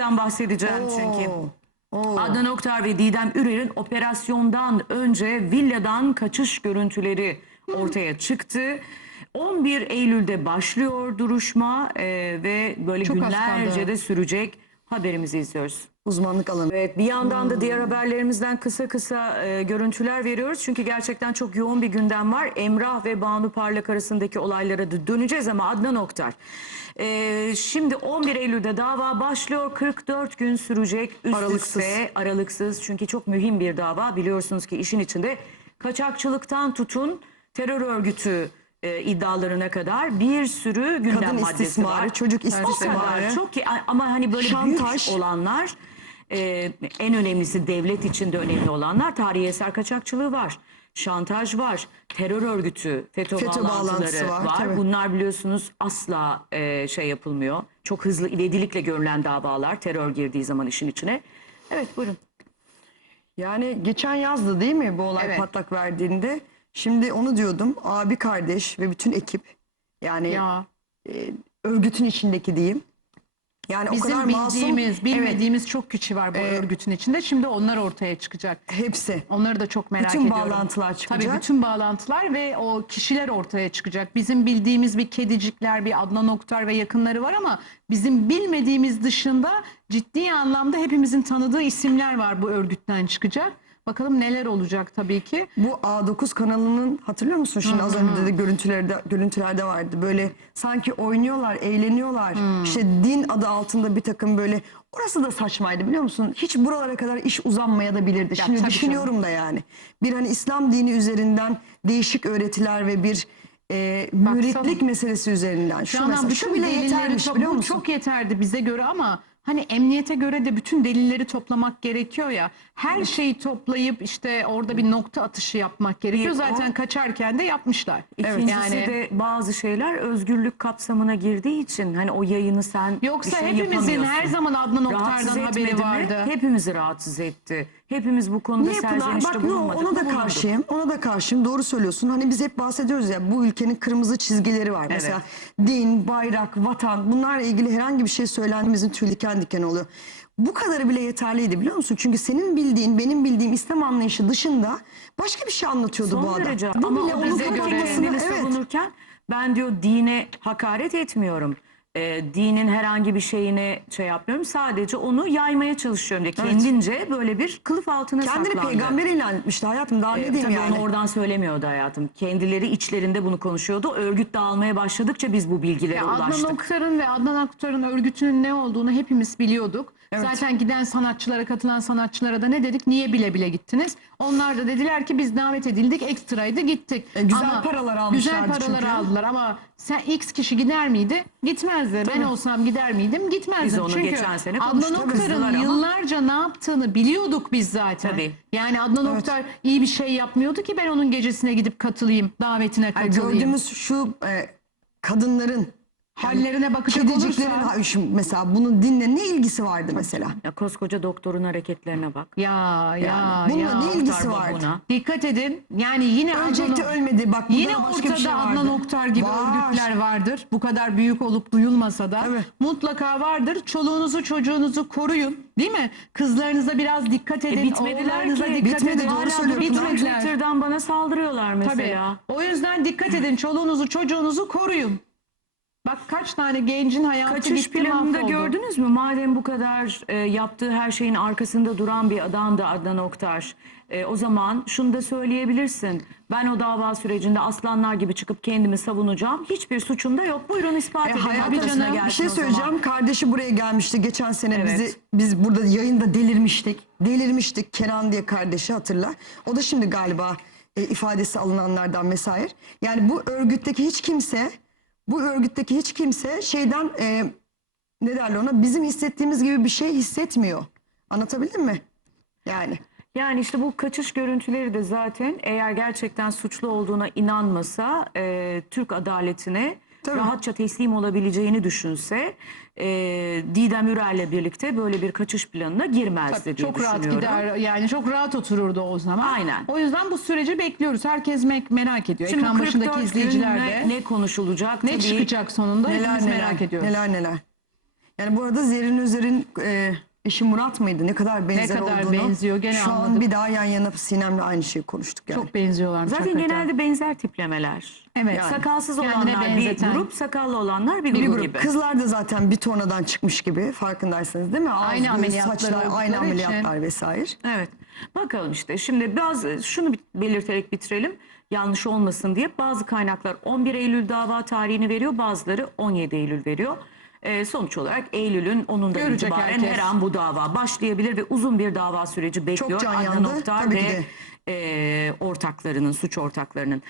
Oktar'dan bahsedeceğim çünkü. Adnan Oktar ve Didem Ürer'in operasyondan önce villadan kaçış görüntüleri ortaya çıktı. 11 Eylül'de başlıyor duruşma ve böyle Çok günlerce de sürecek. Haberimizi izliyoruz. Uzmanlık alanı. Evet, bir yandan da diğer haberlerimizden kısa görüntüler veriyoruz. Çünkü gerçekten çok yoğun bir gündem var. Emrah ve Banu Parlak arasındaki olaylara da döneceğiz ama Adnan Oktar. Şimdi 11 Eylül'de dava başlıyor. 44 gün sürecek. Aralıksız. Çünkü çok mühim bir dava. Biliyorsunuz ki işin içinde kaçakçılıktan tutun terör örgütü iddialarına kadar bir sürü gündem Kadın maddesi istismarı, var. çocuk istismarı. Çok ama hani böyle şantaj büyük olanlar, en önemlisi devlet içinde önemli olanlar, tarihi eser kaçakçılığı var. Şantaj var, terör örgütü, FETÖ bağlantıları var. Tabii. Bunlar biliyorsunuz asla şey yapılmıyor. Çok hızlı ivedilikle görülen davalar, terör girdiği zaman işin içine. Evet, buyurun. Yani geçen yazdı değil mi bu olay patlak verdiğinde? Şimdi onu diyordum, abi kardeş ve bütün ekip, yani örgütün içindeki diyeyim. Yani bizim o kadar bildiğimiz, masum, bilmediğimiz çok kişi var bu örgütün içinde. Şimdi onlar ortaya çıkacak. hepsi. Onları da çok merak Bütün ediyorum. bağlantılar çıkacak. Tabii bütün bağlantılar ve o kişiler ortaya çıkacak. Bizim bildiğimiz bir kedicikler, bir Adnan Oktar ve yakınları var ama bizim bilmediğimiz dışında ciddi anlamda hepimizin tanıdığı isimler var bu örgütten çıkacak. Bakalım neler olacak tabii ki. Bu A9 kanalının, hatırlıyor musun? Şimdi az önce de görüntülerde vardı. Böyle sanki oynuyorlar, eğleniyorlar. İşte din adı altında bir takım böyle. Orası da saçmaydı, biliyor musun? Hiç buralara kadar iş uzanmaya da bilirdi. Ya, şimdi tabii düşünüyorum da yani. Bir hani İslam dini üzerinden değişik öğretiler ve bir müritlik meselesi üzerinden. Şu Canan, mesela, şu bile yetermiş, biliyor musun? Çok yeterdi bize göre ama hani emniyete göre de bütün delilleri toplamak gerekiyor ya. Her şeyi toplayıp işte orada bir nokta atışı yapmak gerekiyor. Zaten kaçarken de yapmışlar. İkincisi de bazı şeyler özgürlük kapsamına girdiği için hani o yayını sen Yoksa bir şey hepimizin her zaman Adnan rahatsız Oktar'dan haberi etmedi mi? vardı. Hepimizi rahatsız etti. Hepimiz bu konuda Niye Pınar? serzenişte Bak bulunmadık. ona da bulunduk. karşıyım. Ona da karşıyım. Doğru söylüyorsun. Hani biz hep bahsediyoruz ya, bu ülkenin kırmızı çizgileri var. Mesela din, bayrak, vatan, bunlarla ilgili herhangi bir şey söylendiğimizin tüyü diken diken oluyor. Bu kadarı bile yeterliydi, biliyor musun? Çünkü senin bildiğin, benim bildiğim İslam anlayışı dışında başka bir şey anlatıyordu Son bu adam. derece. Bu Ama bile o onun bize göre kapatmasını, kendini savunurken ben diyor dine hakaret etmiyorum. Dinin herhangi bir şeyine şey yapmıyorum. Sadece onu yaymaya çalışıyorum diye. Kendince böyle bir kılıf altına kendini saklandı. peygamber ilan etmişti hayatım. Daha ne diyeyim Tabii yani? onu oradan söylemiyordu hayatım. Kendileri içlerinde bunu konuşuyordu. Örgüt dağılmaya başladıkça biz bu bilgilere ulaştık. Adnan Oktar'ın ve Adnan Oktar'ın örgütünün ne olduğunu hepimiz biliyorduk. Zaten giden sanatçılara, katılan sanatçılara da ne dedik? Niye bile bile gittiniz? Onlar da dediler ki biz davet edildik, ekstraydı, gittik. Güzel paralar almışlardı Güzel paralar çünkü. aldılar ama sen X kişi gider miydi? Gitmezdi. Ben olsam gider miydim? Gitmezdim. Biz onu Çünkü geçen sene Adnan konuştuk, kızdılar Oktar'ın ama. yıllarca ne yaptığını biliyorduk biz zaten. Tabii. Yani Adnan Oktar iyi bir şey yapmıyordu ki ben onun gecesine gidip katılayım, davetine katılayım. Gördüğümüz şu kadınların Hallerine bakacak kediciklerin, olursa. mesela bunun dinle ne ilgisi vardı mesela? Ya koskoca doktorun hareketlerine bak. Bununla ne ilgisi Oktar vardı? babuna. Dikkat edin. Yani yine Ölecekti, ölmedi. Bak, yine burada başka ortada bir şey vardı. Adnan Oktar gibi örgütler vardır. Bu kadar büyük olup duyulmasa da Evet. mutlaka vardır. Çoluğunuzu çocuğunuzu koruyun. Değil mi? Kızlarınıza biraz dikkat edin. Bitmediler Oğullarınıza ki. dikkat Bitmedi, edin. doğru Hala söylüyorsun. bitmediler. Twitter'dan bana saldırıyorlar Tabii. mesela. O yüzden dikkat edin. Çoluğunuzu çocuğunuzu koruyun. Bak kaç tane gencin hayatı Kaçış gitti, planında mahvoldu. gördünüz mü? Madem bu kadar yaptığı her şeyin arkasında duran bir adam da Adnan Oktar. O zaman şunu da söyleyebilirsin. Ben o dava sürecinde aslanlar gibi çıkıp kendimi savunacağım. Hiçbir suçum da yok. Buyurun ispat edin. Hayatım, Arkasına bir gelsin şey o zaman. söyleyeceğim. Kardeşi buraya gelmişti geçen sene. Evet. Biz burada yayında delirmiştik. Kenan diye kardeşi, hatırla. O da şimdi galiba ifadesi alınanlardan vesaire. Yani bu örgütteki hiç kimse şeyden ne derler ona, bizim hissettiğimiz gibi bir şey hissetmiyor. Anlatabildim mi? Yani işte bu kaçış görüntüleri de zaten eğer gerçekten suçlu olduğuna inanmasa, Türk adaletine rahatça teslim olabileceğini düşünse, Didem Ürer'le birlikte böyle bir kaçış planına girmezdi diye çok rahat düşünüyorum. gider, yani çok rahat otururdu o zaman. Aynen. O yüzden bu süreci bekliyoruz. Herkes merak ediyor. Şimdi Ekran başındaki 44 izleyiciler gün de ne konuşulacak? ne Tabii çıkacak sonunda hepimiz merak ediyoruz. neler. Yani bu arada Zerrin Özer'in eşi Murat mıydı? Ne kadar benzer kadar olduğunu. benziyor, gene şu an anladım. bir daha yan yana Sinem'le aynı şeyi konuştuk yani. Çok benziyorlarmış Zaten hakikaten. genelde benzer tiplemeler. Evet. Yani. Sakalsız Kendine olanlar bir benzeten. grup, sakallı olanlar bir Bir grup grup. gibi. Kızlar da zaten bir tornadan çıkmış gibi, farkındaysanız değil mi? Ağız, Aynı göz, ameliyatları saçlar, aynı oldukları ameliyatlar vesaire. Evet. Bakalım işte şimdi şunu belirterek bitirelim. Yanlış olmasın diye bazı kaynaklar 11 Eylül dava tarihini veriyor, bazıları 17 Eylül veriyor. Sonuç olarak Eylül'ün 10'undan Görecek itibaren herkes. her an bu dava başlayabilir ve uzun bir dava süreci bekliyor. can Adnan yandı, Oktar tabii ki ve ortaklarının, suç ortaklarının.